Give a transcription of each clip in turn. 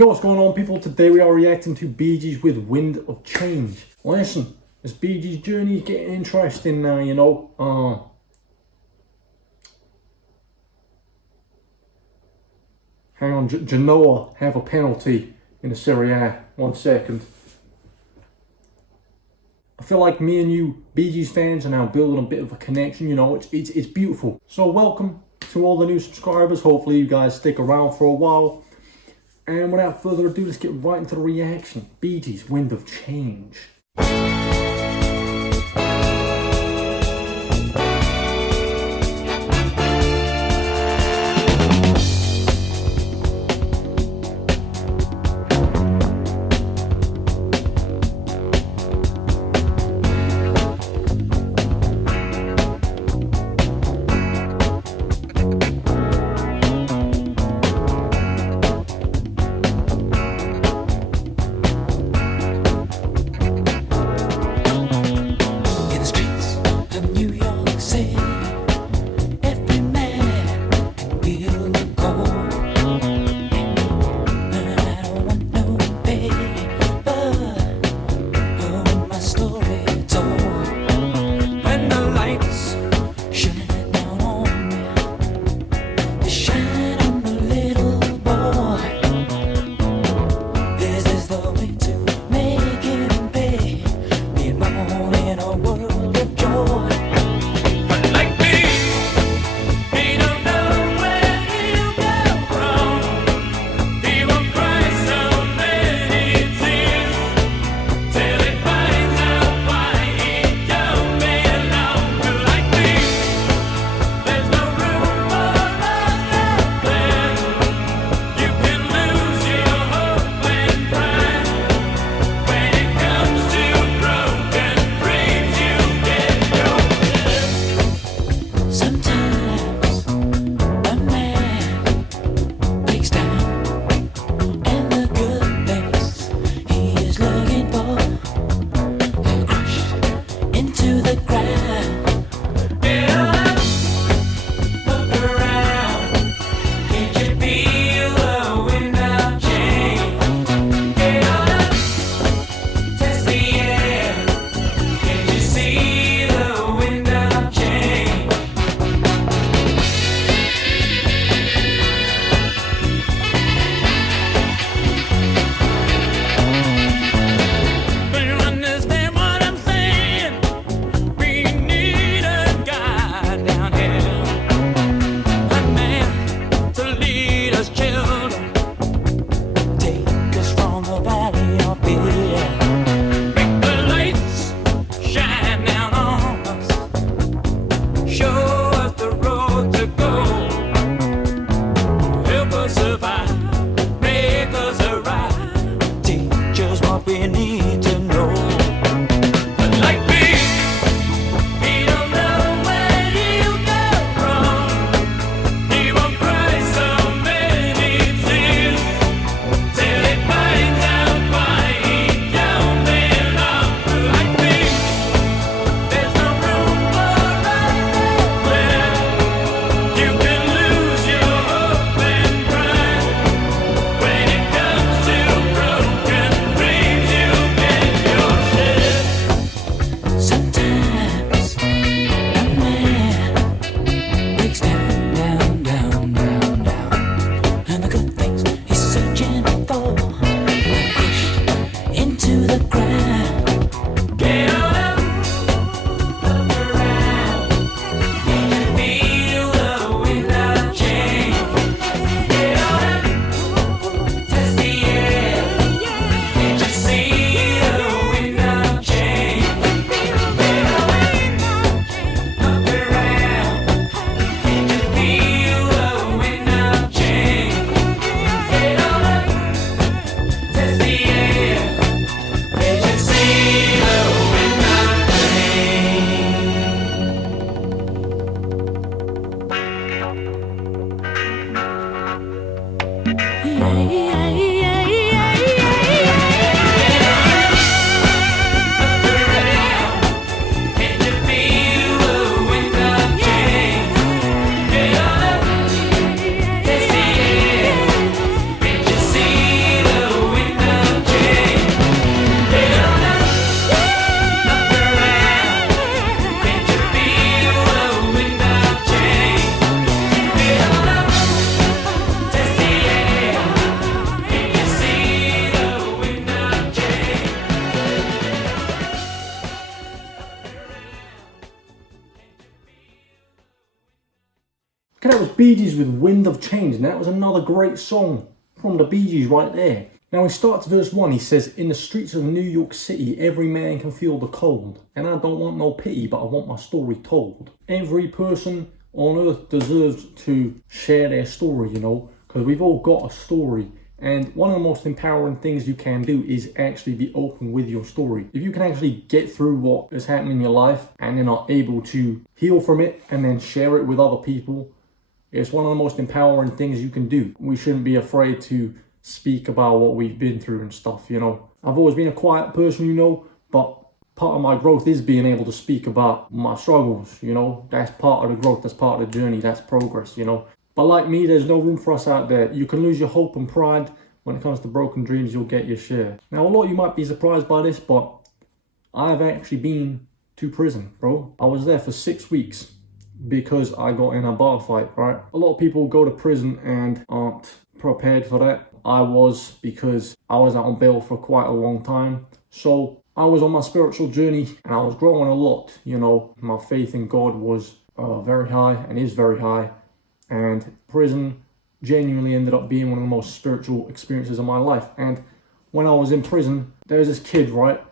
Yo, what's going on, people? Today we are reacting to Bee Gees with Wind of Change. Listen, this Bee Gees journey is getting interesting now, you know. Hang on, Genoa have a penalty in the Serie A. 1 second. I feel like me and you Bee Gees fans are now building a bit of a connection, you know, it's beautiful. So welcome to all the new subscribers. Hopefully you guys stick around for a while. And without further ado, let's get right into the reaction. Bee Gees, Wind of Change. Bee Gees with Wind of Change, and that was another great song from the Bee Gees right there. Now he starts verse 1, he says, "In the streets of New York City, every man can feel the cold. And I don't want no pity, but I want my story told." Every person on earth deserves to share their story, you know, because we've all got a story. And one of the most empowering things you can do is actually be open with your story. If you can actually get through what is happening in your life and then are able to heal from it and then share it with other people, it's one of the most empowering things you can do. We shouldn't be afraid to speak about what we've been through and stuff, you know. I've always been a quiet person, you know, but part of my growth is being able to speak about my struggles, you know. That's part of the growth, that's part of the journey, that's progress, you know. But like me, there's no room for us out there. You can lose your hope and pride. When it comes to broken dreams, you'll get your share. Now, a lot of you might be surprised by this, but I've actually been to prison, bro. I was there for 6 weeks because I got in a bar fight, right? A lot of people go to prison and aren't prepared for that. I was, because I was out on bail for quite a long time. So I was on my spiritual journey and I was growing a lot, you know. My faith in God was very high and is very high. And prison genuinely ended up being one of the most spiritual experiences of my life. And when I was in prison, there was this kid, right?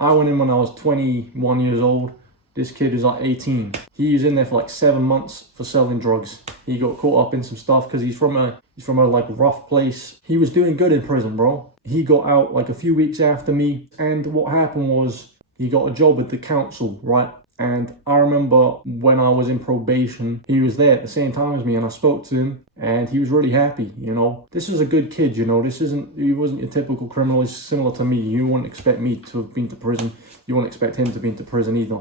I went in when I was 21 years old. This kid is like 18. He was in there for like 7 months for selling drugs. He got caught up in some stuff because he's from a like rough place. He was doing good in prison, bro. He got out like a few weeks after me, and what happened was he got a job with the council, right? And I remember when I was in probation, he was there at the same time as me, and I spoke to him and he was really happy, you know. This was a good kid, you know. He wasn't your typical criminal. He's similar to me. You wouldn't expect me to have been to prison. You wouldn't expect him to be into prison either.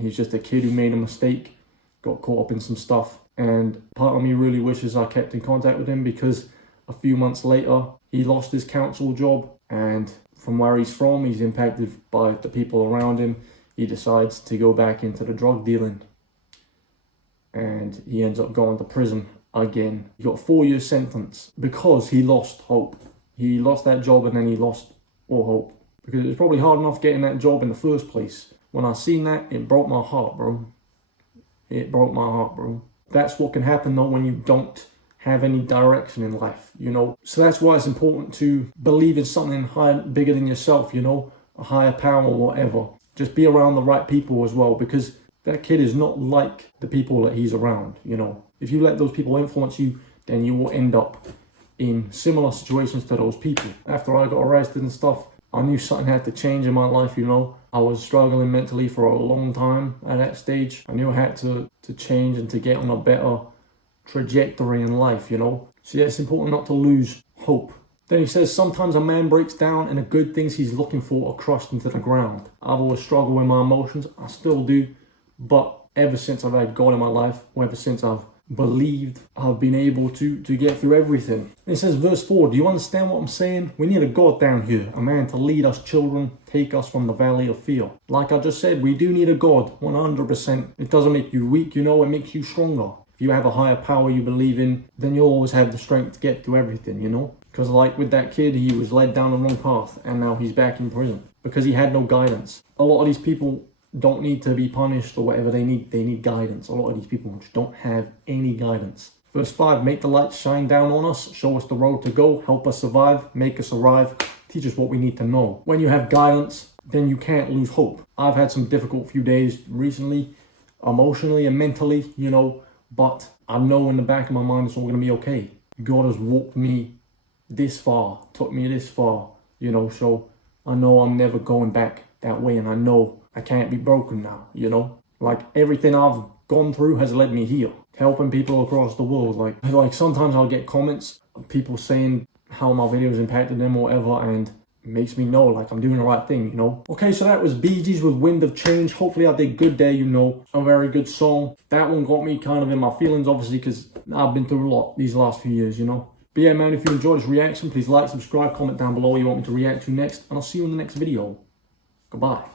He's just a kid who made a mistake, got caught up in some stuff. And part of me really wishes I kept in contact with him, because a few months later, he lost his council job. And from where he's from, he's impacted by the people around him. He decides to go back into the drug dealing. And he ends up going to prison again. He got a 4-year sentence because he lost hope. He lost that job and then he lost all hope. Because it was probably hard enough getting that job in the first place. When I seen that, it broke my heart, bro. It broke my heart, bro. That's what can happen though when you don't have any direction in life, you know. So that's why it's important to believe in something higher, bigger than yourself, you know, a higher power or whatever. Just be around the right people as well, because that kid is not like the people that he's around, you know. If you let those people influence you, then you will end up in similar situations to those people. After I got arrested and stuff, I knew something had to change in my life, you know. I was struggling mentally for a long time at that stage. I knew I had to change and to get on a better trajectory in life, you know. So yeah, it's important not to lose hope. Then he says, sometimes a man breaks down and the good things he's looking for are crushed into the ground. I've always struggled with my emotions. I still do. But ever since I've had God in my life, or ever since I've believed, I've been able to get through everything. And it says, verse 4, do you understand what I'm saying? We need a God down here, a man to lead us children, take us from the valley of fear. Like I just said, we do need a God, 100%. It doesn't make you weak, you know, it makes you stronger. If you have a higher power you believe in, then you'll always have the strength to get through everything, you know? Because like with that kid, he was led down the wrong path and now he's back in prison because he had no guidance. A lot of these people don't need to be punished or whatever. They need guidance. A lot of these people just don't have any guidance. Verse 5, make the light shine down on us, show us the road to go, help us survive, make us arrive, teach us what we need to know. When you have guidance, then you can't lose hope. I've had some difficult few days recently, emotionally and mentally, you know, but I know in the back of my mind it's all going to be okay. God has walked me this far, took me this far, you know, so I know I'm never going back that way, and I know I can't be broken now, you know. Like everything I've gone through has led me here, helping people across the world. Like sometimes I'll get comments of people saying how my videos impacted them or whatever, and it makes me know like I'm doing the right thing, you know. Okay, so that was Bee Gees with Wind of Change. Hopefully I did good there, you know. A very good song. That one got me kind of in my feelings, obviously, because I've been through a lot these last few years, you know. But yeah, man, if you enjoyed this reaction, please like, subscribe, comment down below what you want me to react to next, and I'll see you in the next video. Goodbye.